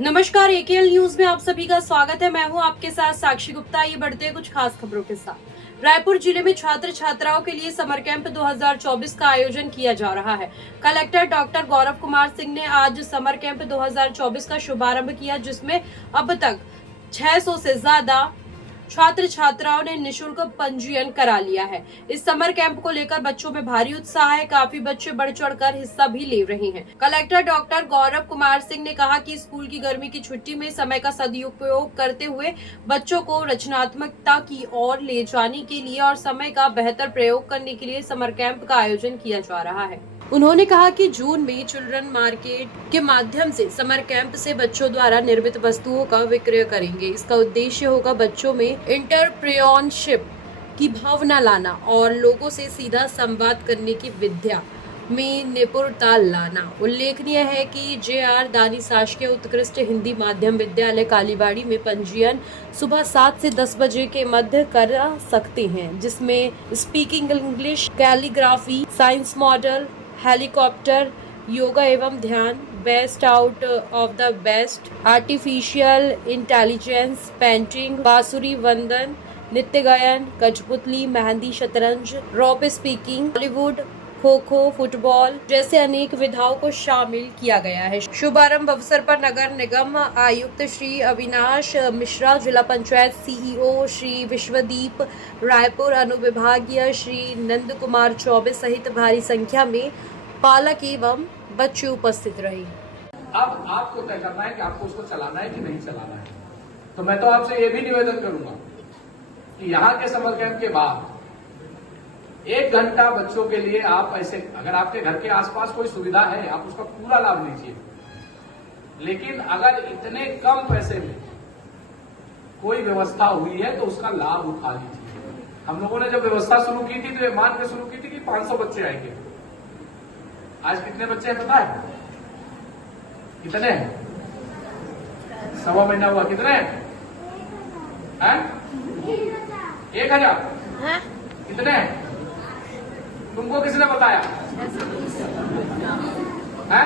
नमस्कार, एकेएल न्यूज में आप सभी का स्वागत है। मैं हूं आपके साथ साक्षी गुप्ता। ये बढ़ते हैं कुछ खास खबरों के साथ। रायपुर जिले में छात्र छात्राओं के लिए समर कैंप 2024 का आयोजन किया जा रहा है। कलेक्टर डॉक्टर गौरव कुमार सिंह ने आज समर कैंप 2024 का शुभारंभ किया, जिसमें अब तक 600 से ज्यादा छात्र छात्राओं ने निशुल्क पंजीयन करा लिया है। इस समर कैंप को लेकर बच्चों में भारी उत्साह है। काफी बच्चे बढ़ चढ़कर हिस्सा भी ले रहे हैं। कलेक्टर डॉक्टर गौरव कुमार सिंह ने कहा कि स्कूल की गर्मी की छुट्टी में समय का सदुपयोग करते हुए बच्चों को रचनात्मकता की ओर ले जाने के लिए और समय का बेहतर प्रयोग करने के लिए समर कैंप का आयोजन किया जा रहा है। उन्होंने कहा कि जून में चिल्ड्रन मार्केट के माध्यम से समर कैंप से बच्चों द्वारा निर्मित वस्तुओं का विक्रय करेंगे। इसका उद्देश्य होगा बच्चों में एंटरप्रेन्योरशिप की भावना लाना और लोगों से सीधा संवाद करने की विद्या में निपुणता लाना। उल्लेखनीय है कि JR दानी शासकीय उत्कृष्ट हिंदी माध्यम विद्यालय कालीबाड़ी में पंजीयन सुबह 7 से 10 बजे के मध्य कर सकते हैं, जिसमें speaking English, calligraphy, science model, helicopter, yoga एवं ध्यान, best out of the best, artificial intelligence, painting, बांसुरी वंदन, नृत्य गायन, कठपुतली, मेहंदी, शतरंज, रॉप स्पीकिंग, बॉलीवुड, खो खो, फुटबॉल जैसे अनेक विधाओं को शामिल किया गया है। शुभारंभ अवसर पर नगर निगम आयुक्त श्री अविनाश मिश्रा, जिला पंचायत CEO श्री विश्वदीप रायपुर, अनुविभागीय श्री नंद कुमार चौबे सहित भारी संख्या में पालक एवं बच्चे उपस्थित रहे। अब आपको तय करना है कि आपको उसको चलाना है कि नहीं चलाना है। तो मैं तो आपसे ये भी निवेदन करूंगा कि यहाँ के समर कैंप के बाद 1 घंटा बच्चों के लिए आप ऐसे, अगर आपके घर के आसपास कोई सुविधा है आप उसका पूरा लाभ लीजिए, लेकिन अगर इतने कम पैसे में कोई व्यवस्था हुई है तो उसका लाभ उठा लीजिए। हम लोगों ने जब व्यवस्था शुरू की थी तो ये मान के शुरू की थी कि 500 बच्चे आएंगे। आज कितने बच्चे हैं पता है? कितने हैं? 1.25 महीना हुआ, कितने हैं? 1000? कितने हैं? तुमको किसने बताया? है?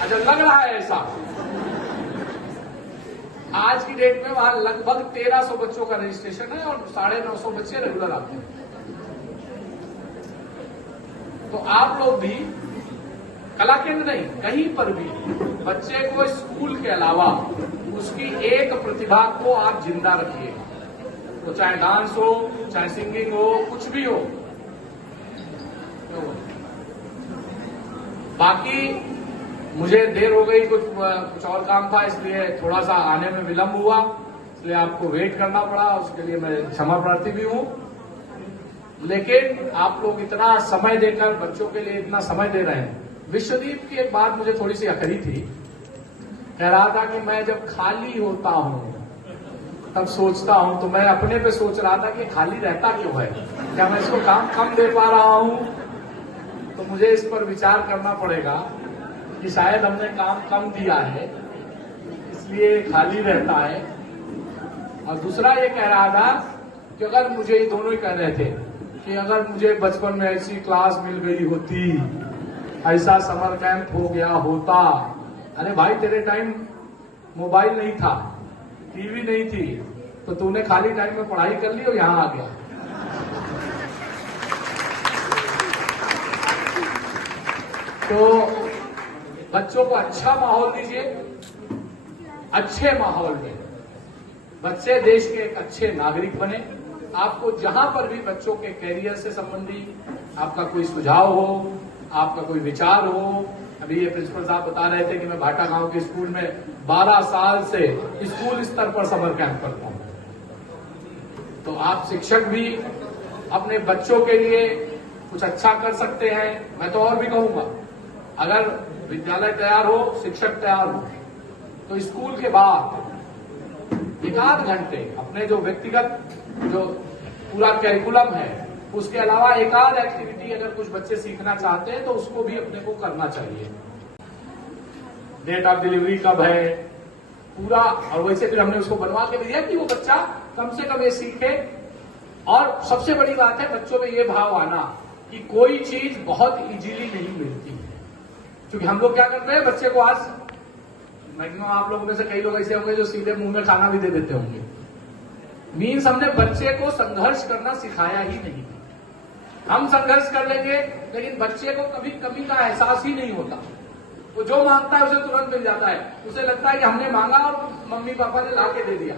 अच्छा, लग रहा है ऐसा। आज की डेट में वहां लगभग 1300 बच्चों का रजिस्ट्रेशन है और 950 बच्चे रेगुलर आते हैं। तो आप लोग भी कला केंद्र नहीं, कहीं पर भी बच्चे को स्कूल के अलावा उसकी एक प्रतिभा को आप जिंदा रखिए। तो चाहे डांस हो, चाहे सिंगिंग हो, कुछ भी हो। बाकी मुझे देर हो गई, कुछ और काम था, इसलिए थोड़ा सा आने में विलंब हुआ, इसलिए आपको वेट करना पड़ा। उसके लिए मैं क्षमा प्रार्थी भी हूं। लेकिन आप लोग इतना समय देकर बच्चों के लिए इतना समय दे रहे हैं। विश्वदीप की एक बात मुझे थोड़ी सी अखरी थी। कह रहा था कि मैं जब खाली होता हूं तब सोचता हूं, तो मैं अपने पे सोच रहा था कि खाली रहता क्यों है, क्या मैं इसको काम कम दे पा रहा हूं? तो मुझे इस पर विचार करना पड़ेगा कि शायद हमने काम कम दिया है, इसलिए खाली रहता है। और दूसरा ये कह रहा था कि अगर मुझे, ये दोनों ही कह रहे थे कि अगर मुझे बचपन में ऐसी क्लास मिल गई होती, ऐसा समर कैंप हो गया होता। अरे भाई, तेरे टाइम मोबाइल नहीं था, टीवी नहीं थी, तो तूने खाली टाइम में पढ़ाई कर ली और यहां आ गया। तो बच्चों को अच्छा माहौल दीजिए। अच्छे माहौल में बच्चे देश के एक अच्छे नागरिक बने। आपको जहां पर भी बच्चों के कैरियर से संबंधी आपका कोई सुझाव हो, आपका कोई विचार हो। अभी ये प्रिंसिपल साहब बता रहे थे कि मैं भाटा गांव के स्कूल में 12 साल से स्कूल स्तर पर समर कैंप करता हूं। तो आप शिक्षक भी अपने बच्चों के लिए कुछ अच्छा कर सकते हैं। मैं तो और भी कहूंगा, अगर विद्यालय तैयार हो, शिक्षक तैयार हो, तो स्कूल के बाद 1-8 घंटे अपने जो व्यक्तिगत जो पूरा कैरिकुलम है उसके अलावा 1-8 एक्टिविटी अगर कुछ बच्चे सीखना चाहते हैं तो उसको भी अपने को करना चाहिए। डेट ऑफ डिलीवरी कब है पूरा, और वैसे फिर हमने उसको बनवा के दिया कि वो बच्चा कम से कम ये सीखे। और सबसे बड़ी बात है बच्चों में ये भाव आना कि कोई चीज बहुत इजीली नहीं मिलती है। क्योंकि हम लोग क्या करते हैं, बच्चे को आज मैक्सिमम आप लोगों में से कई लोग ऐसे होंगे जो सीधे मुंह में खाना भी दे देते होंगे। मीन्स हमने बच्चे को संघर्ष करना सिखाया ही नहीं। हम संघर्ष कर लेंगे लेकिन बच्चे को कभी कमी का एहसास ही नहीं होता। वो जो मांगता है उसे तुरंत मिल जाता है। उसे लगता है कि हमने मांगा और मम्मी पापा ने ला के दे दिया।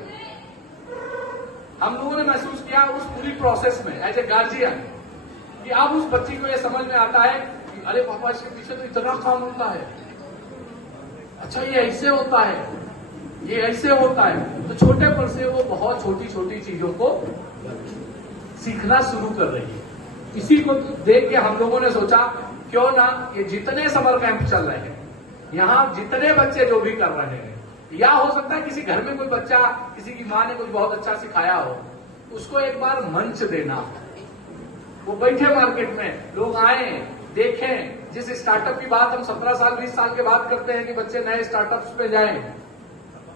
हम लोगों ने महसूस किया उस पूरी प्रोसेस में एज ए गार्जियन कि अब उस बच्ची को यह समझ में आता है कि अरे पापा इसके पीछे तो इतना काम होता है, अच्छा ये ऐसे होता है, ये ऐसे होता है। तो छोटे पर से वो बहुत छोटी छोटी चीजों को सीखना शुरू कर रही है। इसी को देख के हम लोगों ने सोचा क्यों ना ये जितने समर कैंप चल रहे हैं, यहाँ जितने बच्चे जो भी कर रहे हैं, या हो सकता है किसी घर में कोई बच्चा, किसी की माँ ने कुछ बहुत अच्छा सिखाया हो, उसको एक बार मंच देना। वो बैठे मार्केट में, लोग आए देखें। जिस स्टार्टअप की बात हम 17 साल 20 साल के बाद करते हैं कि बच्चे नए स्टार्टअप्स पे जाएं,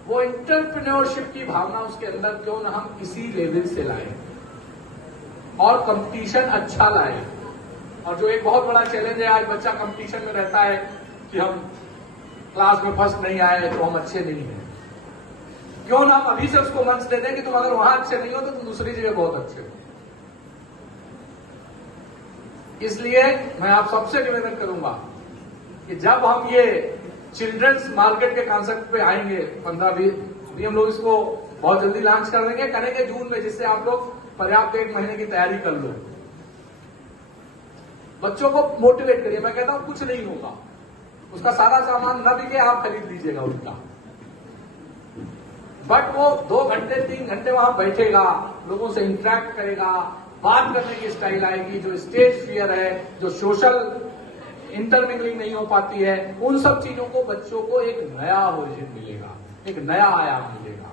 वो एंटरप्रेन्योरशिप की भावना उसके अंदर क्यों ना हम इसी लेवल से लाएं और कंपटीशन अच्छा लाएं। और जो एक बहुत बड़ा चैलेंज है, आज बच्चा कंपटीशन में रहता है कि हम क्लास में फर्स्ट नहीं आए तो हम अच्छे नहीं हैं। क्यों ना हम अभी से उसको मंच दे दें कि तुम अगर वहां अच्छे नहीं हो तो तुम दूसरी जगह बहुत अच्छे हो। इसलिए मैं आप सबसे निवेदन करूंगा कि जब हम ये चिल्ड्रंस मार्केट के कॉन्सेप्ट पे आएंगे 15-20, अभी हम लोग इसको बहुत जल्दी लॉन्च कर देंगे, करेंगे जून में, जिससे आप लोग पर्याप्त 1 महीने की तैयारी कर लो। बच्चों को मोटिवेट करिए। मैं कहता हूं कुछ नहीं होगा, उसका सारा सामान न बिके, आप खरीद लीजिएगा उनका, बट वो 2 घंटे 3 घंटे वहां बैठेगा, लोगों से इंटरेक्ट करेगा, बात करने की स्टाइल आएगी। जो स्टेज फियर है, जो सोशल इंटरमिंगलिंग नहीं हो पाती है, उन सब चीजों को बच्चों को एक नया ओरिजिन मिलेगा, एक नया आयाम मिलेगा।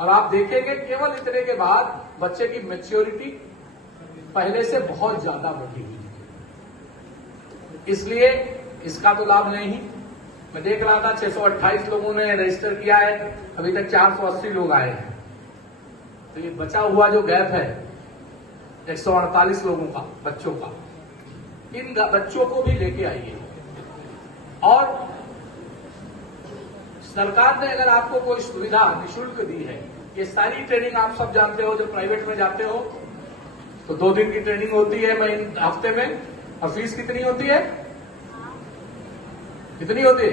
और आप देखेंगे केवल इतने के बाद बच्चे की मैच्योरिटी पहले से बहुत ज्यादा बढ़ी हुई है। इसलिए इसका तो लाभ नहीं। मैं देख रहा था 628 लोगों ने रजिस्टर किया है, अभी तक 480 लोग आए हैं। तो ये बचा हुआ जो गैप है 148 लोगों का, बच्चों का, इन बच्चों को भी लेके आइए। और सरकार ने अगर आपको कोई सुविधा निःशुल्क दी है, ये सारी ट्रेनिंग आप सब जानते हो, जो प्राइवेट में जाते हो तो 2 दिन की ट्रेनिंग होती है हफ्ते में, और फीस कितनी होती है? कितनी होती है?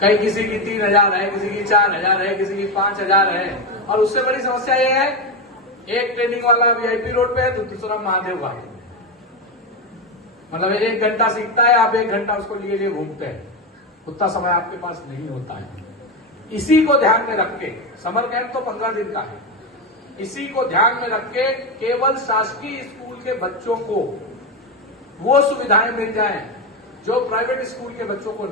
कई किसी की 3000 है, किसी की 4000 है, किसी की 5000 है। और उससे बड़ी समस्या ये है, एक ट्रेनिंग वाला वीआईपी रोड पे है तो दूसरा महादेव का है। मतलब 1 घंटा सीखता है, आप 1 घंटा उसको लिए घूमते हैं, उतना समय आपके पास नहीं होता है। इसी को ध्यान में रख के, समर कैंप तो 15 दिन का है, इसी को ध्यान में रख के केवल शासकीय स्कूल के बच्चों को वो सुविधाएं मिल जाएं जो प्राइवेट स्कूल के बच्चों को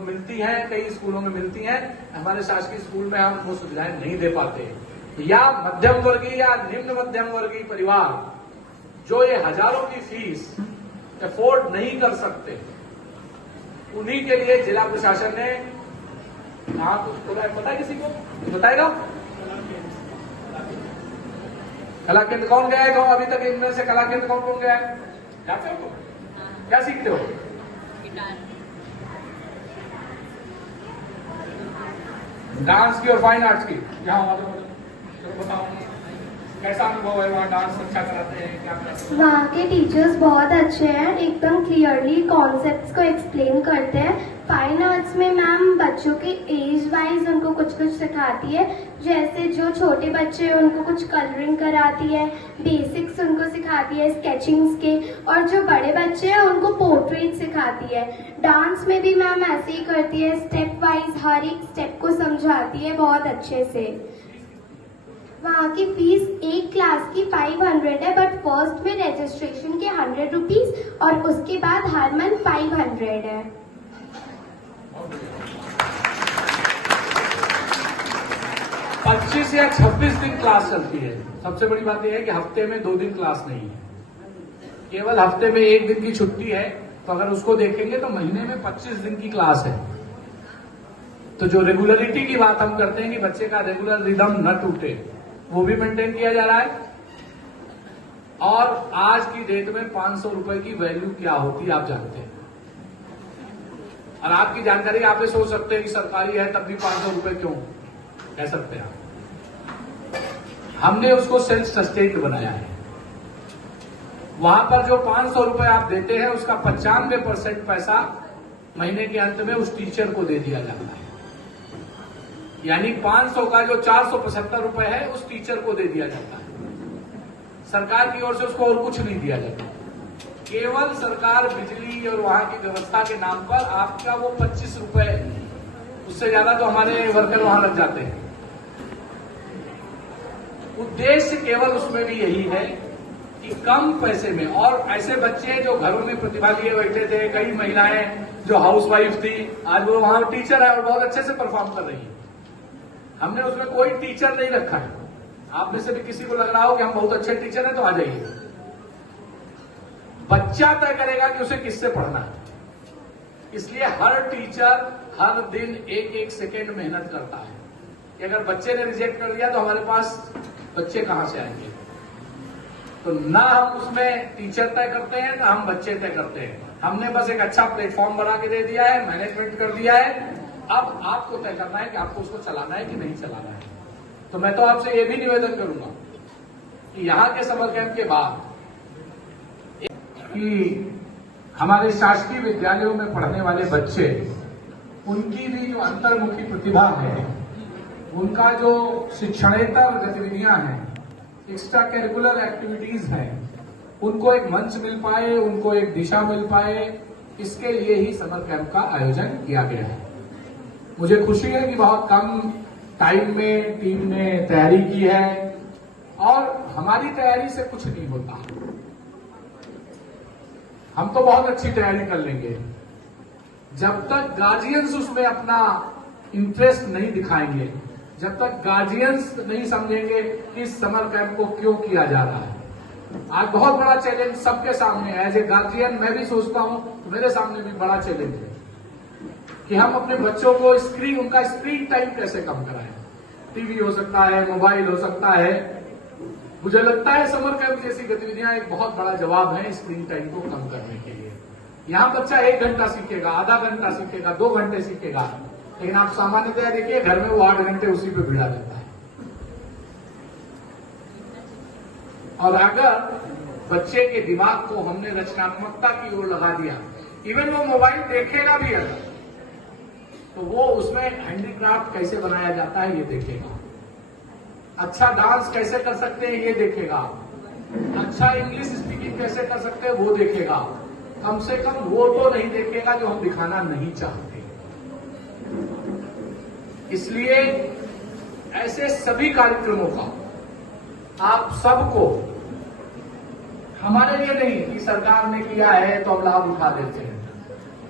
मिलती हैं, कई स्कूलों में मिलती हैं। हमारे शासकीय स्कूल में हम वो सुविधाएं नहीं दे पाते। या मध्यम वर्गीय या निम्न मध्यम वर्गीय परिवार जो ये हजारों की फीस अफोर्ड नहीं कर सकते, उन्हीं के लिए जिला प्रशासन ने कहा, कुछ बोला है पता है किसी को? बताएगा? कला केंद्र कौन गया है? अभी तक इनमें से कला केंद्र कौन कौन गया है? जाते हो? क्या सीखते हो? डांस की और फाइन आर्ट्स की। यहाँ बताओ कैसा अनुभव है? वहाँ डांस अच्छा कराते हैं, क्या कराते हैं? वहाँ के टीचर्स बहुत अच्छे हैं, एकदम क्लियरली कॉन्सेप्ट्स को एक्सप्लेन करते हैं। फाइन आर्ट्स में मैम बच्चों के एज वाइज उनको कुछ कुछ सिखाती है, जैसे जो छोटे बच्चे हैं उनको कुछ कलरिंग कराती है, बेसिक्स उनको सिखाती है स्केचिंग्स के, और जो बड़े बच्चे हैं उनको पोर्ट्रेट सिखाती है। डांस में भी मैम ऐसे ही करती है, स्टेप वाइज हर एक स्टेप को समझाती है बहुत अच्छे से। वहाँ की फीस एक क्लास की 500 है, बट फर्स्ट में रजिस्ट्रेशन के 100 रुपीज और उसके बाद हर मंथ 500 है। 25 या 26 दिन क्लास चलती है। सबसे बड़ी बात यह है कि हफ्ते में 2 दिन क्लास नहीं है, केवल हफ्ते में 1 दिन की छुट्टी है। तो अगर उसको देखेंगे तो महीने में 25 दिन की क्लास है। तो जो रेगुलरिटी की बात हम करते हैं कि बच्चे का रेगुलर रिदम न टूटे, वो भी मेंटेन किया जा रहा है। और आज की डेट में 500 रुपए की वैल्यू क्या होती है आप जानते हैं। और आपकी जानकारी आप ये सोच सकते हैं कि सरकारी है तब भी 500 रुपए क्यों कह सकते हैं आप। हमने उसको सेल्फ सस्टेन्ड बनाया है। वहां पर जो 500 रुपए आप देते हैं उसका 95% पैसा महीने के अंत में उस टीचर को दे दिया जाता है। यानी 500 का जो 475 रुपए है उस टीचर को दे दिया जाता है। सरकार की ओर से उसको और कुछ नहीं दिया जाता। केवल सरकार बिजली और वहां की व्यवस्था के नाम पर आपका वो 25 रुपए, उससे ज्यादा तो हमारे वर्कर वहां लग जाते हैं। उद्देश्य केवल उसमें भी यही है कि कम पैसे में, और ऐसे बच्चे जो घरों में प्रतिभा लिए बैठे थे, कई महिलाएं जो हाउसवाइफ थी, आज वो वहां टीचर है और बहुत अच्छे से परफॉर्म कर रही है। हमने उसमें कोई टीचर नहीं रखा है। आप में से भी किसी को लग रहा हो कि हम बहुत अच्छे टीचर हैं तो आ जाइए। बच्चा तय करेगा कि उसे किससे पढ़ना है। इसलिए हर टीचर हर दिन एक एक सेकेंड मेहनत करता है कि अगर बच्चे ने रिजेक्ट कर दिया तो हमारे पास बच्चे कहां से आएंगे। तो ना हम उसमें टीचर तय करते हैं ना हम बच्चे तय करते हैं। हमने बस एक अच्छा प्लेटफॉर्म बना के दे दिया है, मैनेजमेंट कर दिया है। अब आपको तय करना है कि आपको उसको चलाना है कि नहीं चलाना है। तो मैं तो आपसे ये भी निवेदन करूंगा कि यहाँ के समर कैंप के बाद कि हमारे शासकीय विद्यालयों में पढ़ने वाले बच्चे, उनकी भी जो अंतर्मुखी प्रतिभा है, उनका जो शिक्षणेतर गतिविधियां हैं, एक्स्ट्रा करिकुलर एक्टिविटीज हैं, उनको एक मंच मिल पाए, उनको एक दिशा मिल पाए, इसके लिए ही समर कैंप का आयोजन किया गया है। मुझे खुशी है कि बहुत कम टाइम में टीम ने तैयारी की है और हमारी तैयारी से कुछ नहीं होता। हम तो बहुत अच्छी तैयारी कर लेंगे, जब तक गार्जियंस उसमें अपना इंटरेस्ट नहीं दिखाएंगे, जब तक गार्जियंस नहीं समझेंगे कि इस समर कैंप को क्यों किया जा रहा है। आज बहुत बड़ा चैलेंज सबके सामने है। एज ए गार्जियन मैं भी सोचता हूं तो मेरे सामने भी बड़ा चैलेंज है कि हम अपने बच्चों को उनका स्क्रीन टाइम कैसे कम कराएं। टीवी हो सकता है, मोबाइल हो सकता है। मुझे लगता है समर कैंप जैसी गतिविधियां एक बहुत बड़ा जवाब है स्क्रीन टाइम को कम करने के लिए। यहाँ बच्चा 1 घंटा सीखेगा, आधा घंटा सीखेगा, 2 घंटे सीखेगा, लेकिन आप सामान्यतः देखिए घर में वो 8 घंटे उसी पे भिड़ा रहता है। और अगर बच्चे के दिमाग को हमने रचनात्मकता की ओर लगा दिया, इवन वो मोबाइल देखेगा भी अगर, तो वो उसमें हैंडीक्राफ्ट कैसे बनाया जाता है ये देखेगा, अच्छा डांस कैसे कर सकते हैं ये देखेगा, अच्छा इंग्लिश स्पीकिंग कैसे कर सकते हैं वो देखेगा। कम से कम वो तो नहीं देखेगा जो हम दिखाना नहीं चाहते। इसलिए ऐसे सभी कार्यक्रमों का आप सबको, हमारे लिए नहीं कि सरकार ने किया है तो हम लाभ उठा देते हैं,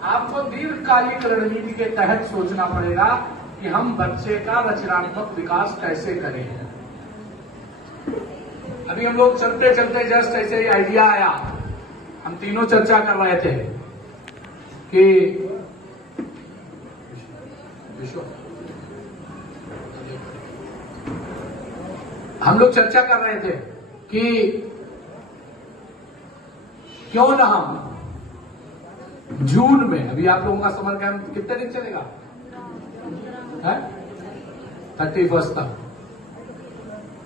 आपको दीर्घकालिक रणनीति के तहत सोचना पड़ेगा कि हम बच्चे का रचनात्मक विकास कैसे करें। अभी हम लोग चलते चलते जस्ट ऐसे ही आइडिया आया, हम तीनों चर्चा कर रहे थे कि हम लोग चर्चा कर रहे थे कि क्यों ना हम जून में, अभी आप लोगों का समर कैंप कितने दिन चलेगा है? 31 तक।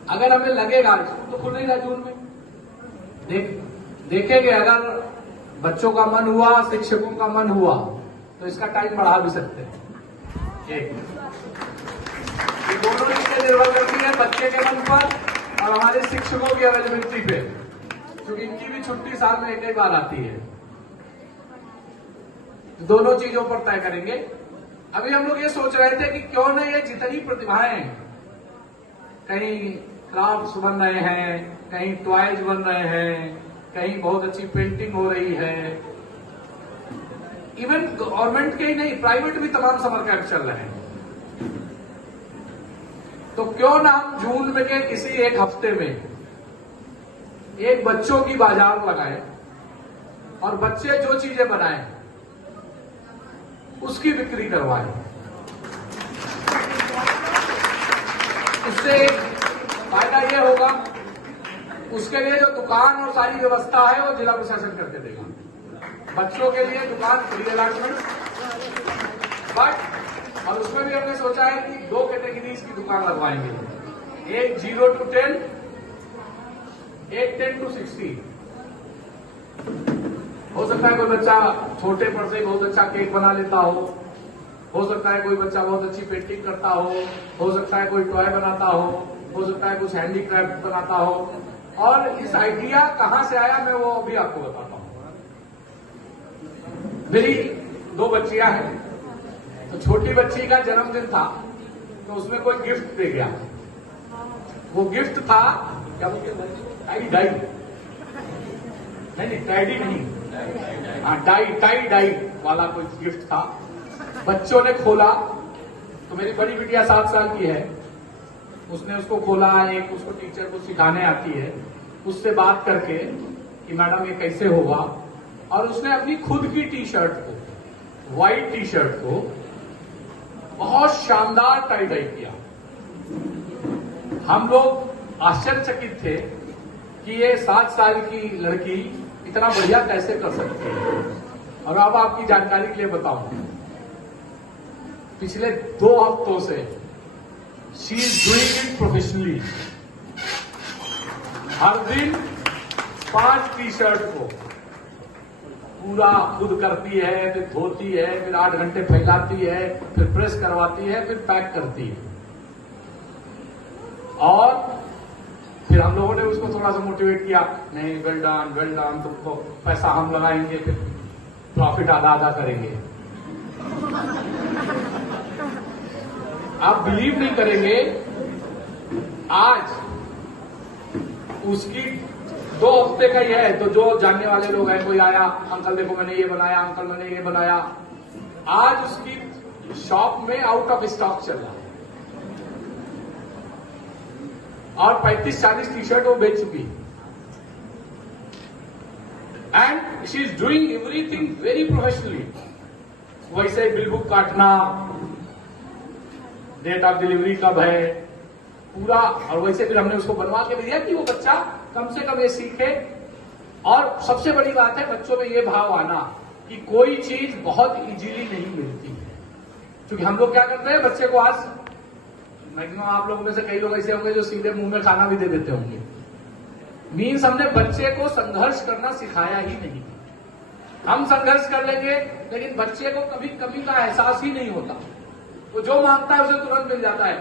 अगर हमें लगेगा तो खुल नहीं रहा जून में, देखेंगे अगर बच्चों का मन हुआ, शिक्षकों का मन हुआ तो इसका टाइम बढ़ा भी सकते हैं। एक ये दोनों चीजें निर्भर करती है बच्चे के मन पर और हमारे शिक्षकों की अवेलेबिलिटी पे, क्योंकि इनकी भी छुट्टी साल में एक बार आती है। दोनों चीजों पर तय करेंगे। अभी हम लोग ये सोच रहे थे कि क्यों ना ये जितनी प्रतिभाएं, कहीं क्राफ्ट्स बन रहे हैं, कहीं टॉयज बन रहे हैं, कहीं बहुत अच्छी पेंटिंग हो रही है, इवन गवर्नमेंट के ही नहीं प्राइवेट भी तमाम समर कैंप चल रहे हैं, तो क्यों ना हम जून में के किसी एक हफ्ते में एक बच्चों की बाजार लगाएं और बच्चे जो चीजें बनाएं उसकी बिक्री करवाएं। इससे फायदा यह होगा, उसके लिए जो दुकान और सारी व्यवस्था है वो जिला प्रशासन करके देगा। बच्चों के लिए दुकान फ्री अलॉटमेंट, बट और उसमें भी हमने सोचा है कि 2 कैटेगरीज की दुकान लगवाएंगे, एक 0 to 10, एक 10 to 16। हो सकता है कोई बच्चा छोटे पर से बहुत अच्छा केक बना लेता हो सकता है कोई बच्चा बहुत अच्छी पेंटिंग करता हो सकता है कोई टॉय बनाता हो सकता है कुछ हैंडीक्राफ्ट बनाता हो। और इस आइडिया कहां से आया मैं वो अभी आपको बताता हूं। मेरी 2 बच्चियां हैं, तो छोटी बच्ची का जन्मदिन था तो उसमें कोई गिफ्ट दे गया। वो गिफ्ट था क्या बोलते हैं, टाई डाई, नहीं टैडी नहीं, हाँ टाई वाला कोई गिफ्ट था। बच्चों ने खोला तो मेरी बड़ी बिटिया 7 साल की है, उसने उसको खोला, एक उसको टीचर को सिखाने आती है, उससे बात करके कि मैडम ये कैसे होगा, और उसने अपनी खुद की टी शर्ट को, व्हाइट टी शर्ट को बहुत शानदार टाई डाई किया। हम लोग आश्चर्यचकित थे कि ये 7 साल की लड़की इतना बढ़िया कैसे कर सकती है। और अब आपकी जानकारी के लिए बताऊं, पिछले 2 हफ्तों से she is doing it professionally. हर दिन 5 टी शर्ट को पूरा खुद करती है, फिर धोती है, फिर 8 घंटे फैलाती है, फिर प्रेस करवाती है, फिर पैक करती है। और फिर हम लोगों ने उसको थोड़ा सा मोटिवेट किया, नहीं वेल डन, तुमको पैसा हम लगाएंगे, फिर प्रॉफिट आधा करेंगे। आप बिलीव नहीं करेंगे, आज उसकी 2 हफ्ते का ही है, तो जो जानने वाले लोग हैं, कोई आया, अंकल देखो मैंने ये बनाया, अंकल मैंने ये बनाया। आज उसकी शॉप में आउट ऑफ स्टॉक चल रहा है और 35-40 टी शर्ट वो बेच चुकी है। And she is doing everything very professionally. वैसे बिल बुक काटना, डेट ऑफ डिलीवरी कब है, पूरा। और वैसे फिर हमने उसको बनवा के दिया कि वो बच्चा कम से कम ये सीखे। और सबसे बड़ी बात है बच्चों में ये भाव आना कि कोई चीज बहुत इजीली नहीं मिलती है। क्योंकि हम लोग क्या करते हैं, बच्चे को आज मैक्सिमम आप लोगों में से कई लोग ऐसे होंगे जो सीधे मुंह में खाना भी दे देते होंगे। मीन्स हमने बच्चे को संघर्ष करना सिखाया ही नहीं। हम संघर्ष कर लेंगे लेकिन बच्चे को कभी कमी का एहसास ही नहीं होता। वो जो मांगता है उसे तुरंत मिल जाता है।